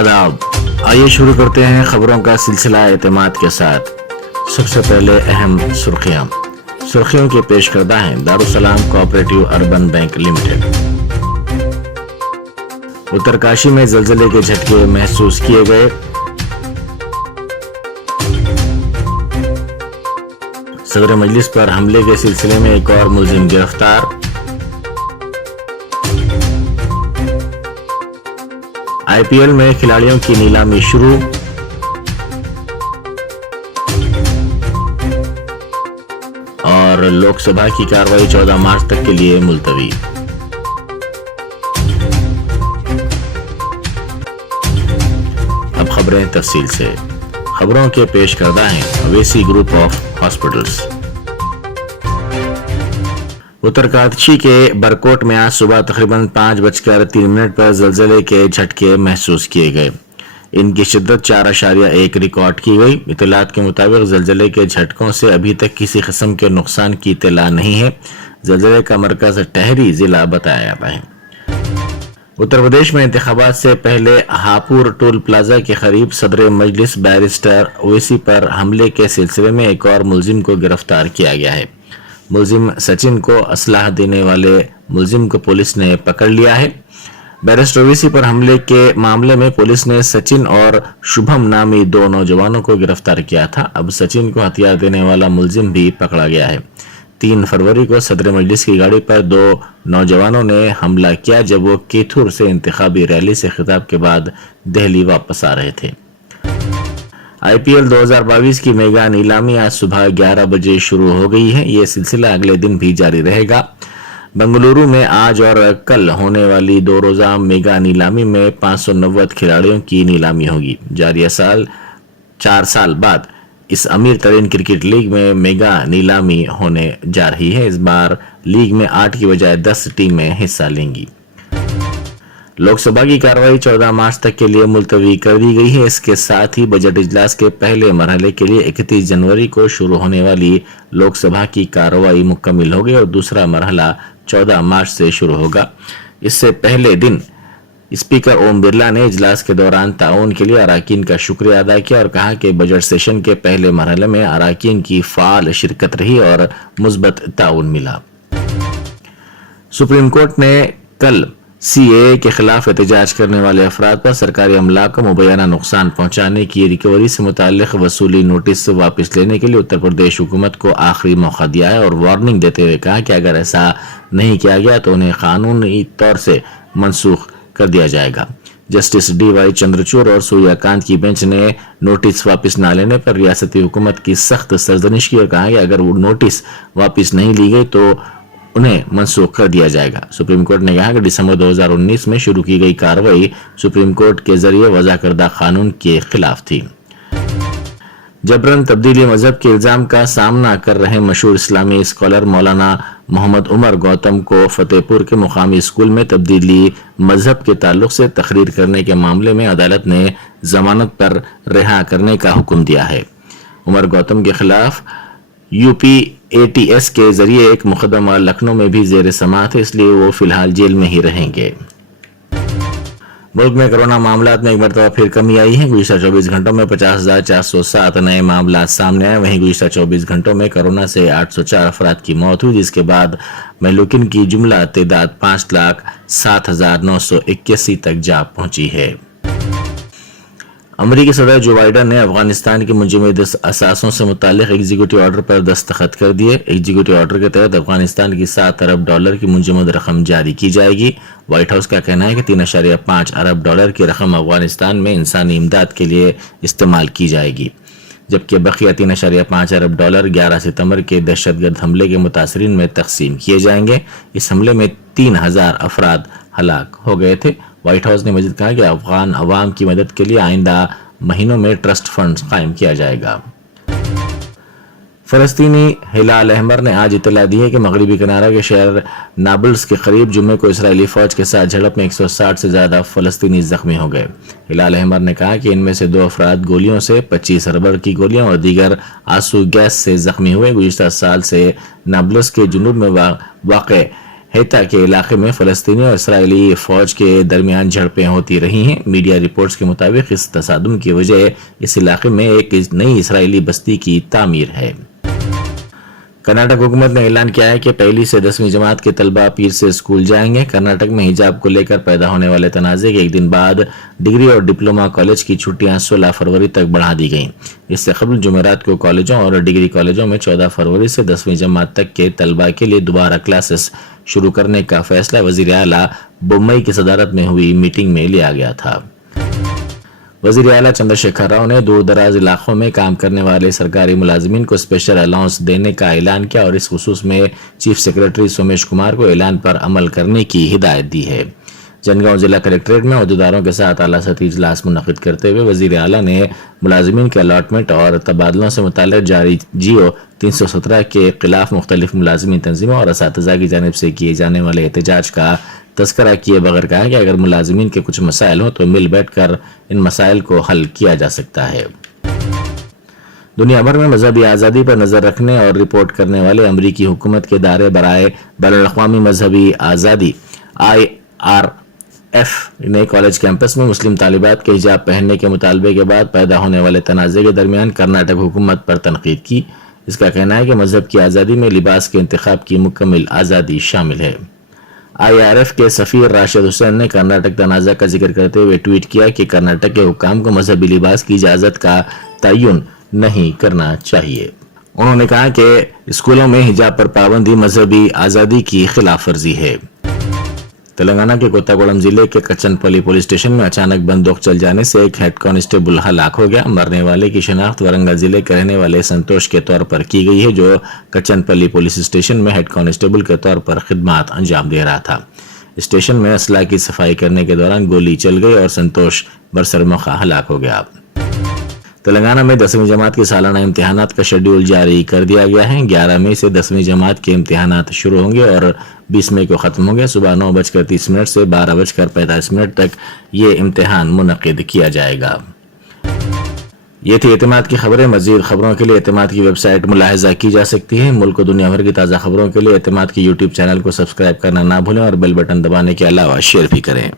आदाब। आइए शुरू करते हैं खबरों का सिलसिला एतमाद के साथ। सबसे पहले अहम सुर्खियों के पेश करदा हैं Darussalam cooperative urban bank limited. Uttarkashi में जलजले के झटके महसूस किए गए। सदर मजलिस पर हमले के सिलसिले में एक और मुलजिम गिरफ्तार। आईपीएल में खिलाड़ियों की नीलामी शुरू। और लोकसभा की कार्रवाई 14 मार्च तक के लिए मुलतवी। अब खबरें तफसील से। खबरों के पेश करदा हैं Owaisi group of hospitals. Uttarkashi के बरकोट में आज सुबह तकरीबन 5:03 पर जलजले के झटके महसूस किए गए। इनकी शिद्दत 4.1 रिकॉर्ड की गई। इत्तलात के मुताबिक जलजले के झटकों से अभी तक किसी किस्म के नुकसान की इत्तला नहीं है। जलजले का मरकज टहरी जिला बताया जाता है। उत्तर प्रदेश में इंतखाबात से पहले हापुर टोल प्लाजा के करीब सदर मजलिस बैरिस्टर ओवैसी पर हमले के सिलसिले में एक और मुलजिम को गिरफ्तार किया गया है। मुलजिम सचिन को असलाह देने वाले मुलजिम को पुलिस ने पकड़ लिया है। बैरिस्टर ओवैसी पर हमले के मामले में पुलिस ने सचिन और शुभम नामी 2 नौजवानों को गिरफ्तार किया था। अब सचिन को हथियार देने वाला मुलजिम भी पकड़ा गया है। 3 फरवरी को सदर मजलिस की गाड़ी पर 2 नौजवानों ने हमला किया जब वो केथुर से इंतखाबी रैली से खिताब के बाद दिल्ली वापस आ रहे थे। आईपीएल 2022 की मेगा नीलामी आज सुबह 11 बजे शुरू हो गई है। ये सिलसिला अगले दिन भी जारी रहेगा। बेंगलुरु में आज और कल होने वाली 2 रोजा मेगा नीलामी में 590 खिलाड़ियों की नीलामी होगी। जारी साल 4 साल बाद इस अमीर तरीन क्रिकेट लीग में मेगा नीलामी होने जा रही है। इस बार लीग में 8 की बजाय 10 टीमें हिस्सा लेंगी। लोकसभा की कार्रवाई 14 मार्च तक के लिए मुलतवी कर दी गई है। इसके साथ ही बजट इजलास के पहले मरहले के लिए 31 जनवरी को शुरू होने वाली लोकसभा की कार्रवाई मुकम्मल हो गई और दूसरा मरहला 14 मार्च से शुरू होगा। इससे पहले दिन स्पीकर ओम बिरला ने इजलास के दौरान ताउन के लिए अराकीन का शुक्रिया अदा किया और कहा कि बजट सेशन के पहले मरहले में अराकीन की फाल शिरकत रही और मुस्बत ताउन मिला। सुप्रीम कोर्ट ने कल सीएए के खिलाफ एहतजाज करने वाले अफराद पर सरकारी अमला को मुबैना नुकसान पहुंचाने की रिकवरी से मुताल्लिक वसूली नोटिस वापस लेने के लिए उत्तर प्रदेश हुकूमत को आखिरी मौका दिया है और वार्निंग देते हुए कहा कि अगर ऐसा नहीं किया गया तो उन्हें कानूनी तौर से मनसूख कर दिया जाएगा। जस्टिस डीवाई चंद्रचूड़ और सूर्यकांत की बेंच ने नोटिस वापस न लेने पर रियासती हुकूमत की सख्त सरजनिश की और कहा कि अगर वो नोटिस वापस नहीं ली गई तो उन्हें मनसूख कर दिया जाएगा। सुप्रीम कोर्ट ने कहा कि दिसंबर 2019 में शुरू की गई कार्रवाई सुप्रीम कोर्ट के जरिए वज़ा करदा कानून के खिलाफ थी। जबरन तब्दीली मजहब के इल्जाम का सामना कर रहे मशहूर इस्लामी स्कॉलर मौलाना मोहम्मद उमर गौतम को फतेहपुर के मुकामी स्कूल में तब्दीली मजहब के ताल्लुक से तकरीर करने के मामले में अदालत ने जमानत पर रिहा करने का हुक्म दिया है। उमर गौतम के खिलाफ यूपीएटीएस के जरिए एक मुकदमा लखनऊ में भी जेर समाअत है, इसलिए वो फिलहाल जेल में ही रहेंगे। मुल्क में कोरोना मामलात में एक मरतबा फिर कमी आई है। गुज़िश्ता 24 घंटों में 50,407 नए मामला सामने आए। वहीं गुज़िश्ता 24 घंटों में कोरोना से 804 अफराद की मौत हुई, जिसके बाद महलूकिन की जुमला तादाद 5,07,981 तक जा पहुंची है। अमरीकी सदर जो बाइडन ने अफगानिस्तान के मुंजमद असासों से मुताल्लिक एग्जीक्यूटिव ऑर्डर पर दस्तखत कर दिए। एग्जीक्यूटिव ऑर्डर के तहत अफगानिस्तान की $7 अरब की मुंजमद रकम जारी की जाएगी। व्हाइट हाउस का कहना है कि $3.5 अरब की रकम अफगानिस्तान में इंसानी इमदाद के लिए इस्तेमाल की जाएगी, जबकि बकिया $3.5 अरब 11 सितंबर के दहशतगर्द हमले के मुतासरीन में तकसीम किए जाएंगे। इस हमले में 3,000 अफराद हलाक हो गए थे। व्हाइट हाउस ने मजीद कहा कि अफगान अवाम की मदद के लिए आइंदा महीनों में ट्रस्ट फंड कायम किया जाएगा। फलस्तीनी हिलाल अहमर ने आज इतला दी है कि मगरबी किनारा के शहर नाबल्स के करीब जुम्मे को इसराइली फौज के साथ झड़प में 160 से ज्यादा फलस्तीनी जख्मी हो गए। हिलाल अहमर ने कहा कि इनमें से 2 अफराद गोलियों से 25 रबर की गोलियां और दीगर आंसू गैस से जख्मी हुए। गुज़िश्ता साल से नाबल्स के जुनूब में वाक़ हेता के इलाके में फलस्तीनी और इसराइली फौज के दरमियान झड़पें होती रही हैं। मीडिया रिपोर्ट्स के मुताबिक इस तसादुम की वजह इस इलाके में एक नई इसराइली बस्ती की तामीर है। कर्नाटक हुकूमत ने ऐलान किया है कि पहली से 10वीं जमात के तलबा पीर से स्कूल जाएंगे। कर्नाटक में हिजाब को लेकर पैदा होने वाले तनाज़े के एक दिन बाद डिग्री और डिप्लोमा कॉलेज की छुट्टियां 16 फरवरी तक बढ़ा दी गईं। इससे कबल जुमेरात को कॉलेजों और डिग्री कॉलेजों में 14 फरवरी से 10वीं जमात तक के तलबा के लिए दोबारा क्लासेस शुरू करने का फैसला वज़ीर आला बोम्मई की सदारत में हुई मीटिंग में लिया गया था। वज़ीर आला चंद्रशेखर राव ने दूर दराज इलाकों में काम करने वाले सरकारी मुलाजिमीन को स्पेशल अलाउंस देने का ऐलान किया और इस खुसूस में चीफ सेक्रेटरी सोमेश कुमार को ऐलान पर अमल करने की हिदायत दी है। जनगांव जिला कलेक्ट्रेट में अहदेदारों के साथ आला सतही इजलास मुनक़िद करते हुए वज़ीर आला ने मुलाजिमीन के अलॉटमेंट और तबादलों से मुताल्लिक़ जारी जियो 317 के खिलाफ मुख्तलिफ मुलाजिमी तंजीमों और असातिज़ा की जानिब से किए जाने वाले एहतजाज का तस्करा किए बगैर कहा कि अगर मुलाजिमीन के कुछ मसाइल हों तो मिल बैठ कर इन मसाइल को हल किया जा सकता है। दुनिया भर में मजहबी आज़ादी पर नज़र रखने और रिपोर्ट करने वाले अमरीकी हुकूमत के दायरे बराए बैनुल-अक़वामी मजहबी आज़ादी IRF ने कॉलेज कैंपस में मुस्लिम तालिबात के हिजाब पहनने के मुतालबे के बाद पैदा होने वाले तनाज़े के दरमियान कर्नाटक हुकूमत पर तनकीद की। इसका कहना है कि मजहब की आज़ादी में लिबास के इंतखाब की मुकम्मल आज़ादी शामिल है। IRF के सफीर राशिद हुसैन ने कर्नाटक तनाज़ा का जिक्र करते हुए ट्वीट किया कि कर्नाटक के हुक्काम को मजहबी लिबास की इजाज़त का तयन नहीं करना चाहिए। उन्होंने कहा कि स्कूलों में हिजाब पर पाबंदी मजहबी आज़ादी की खिलाफ वर्जी है। तेलंगाना के कोत्तागुड़म जिले के कच्चनपल्ली पुलिस स्टेशन में अचानक बंदूक चल जाने से एक हेड कांस्टेबल हलाक हो गया। मरने वाले की शिनाख्त वरंगल जिले के रहने वाले संतोष के तौर पर की गई है, जो कच्चनपल्ली पुलिस स्टेशन में हेड कांस्टेबल के तौर पर खिदमत अंजाम दे रहा था। स्टेशन में असला की सफाई करने के दौरान गोली चल गई और संतोष बरसर मौका हलाक हो गया। तेलंगाना में 10वीं जमात के सालाना इम्तिहानात का शेड्यूल जारी कर दिया गया है। 11 मई से 10वीं जमात के इम्तिहानात शुरू होंगे और 20 मई को ख़त्म होंगे। सुबह 9:30 से 12:45 तक ये इम्तिहान मुनक़िद किया जाएगा। ये थी एतमाद की खबरें। मज़ीद खबरों के लिए एतमाद की वेबसाइट मुलाहिज़ा की जा सकती है। मुल्क और दुनिया भर की ताज़ा खबरों के लिए एतमाद की यूट्यूब चैनल को सब्सक्राइब करना ना भूलें और बेल बटन दबाने के अलावा शेयर भी करें।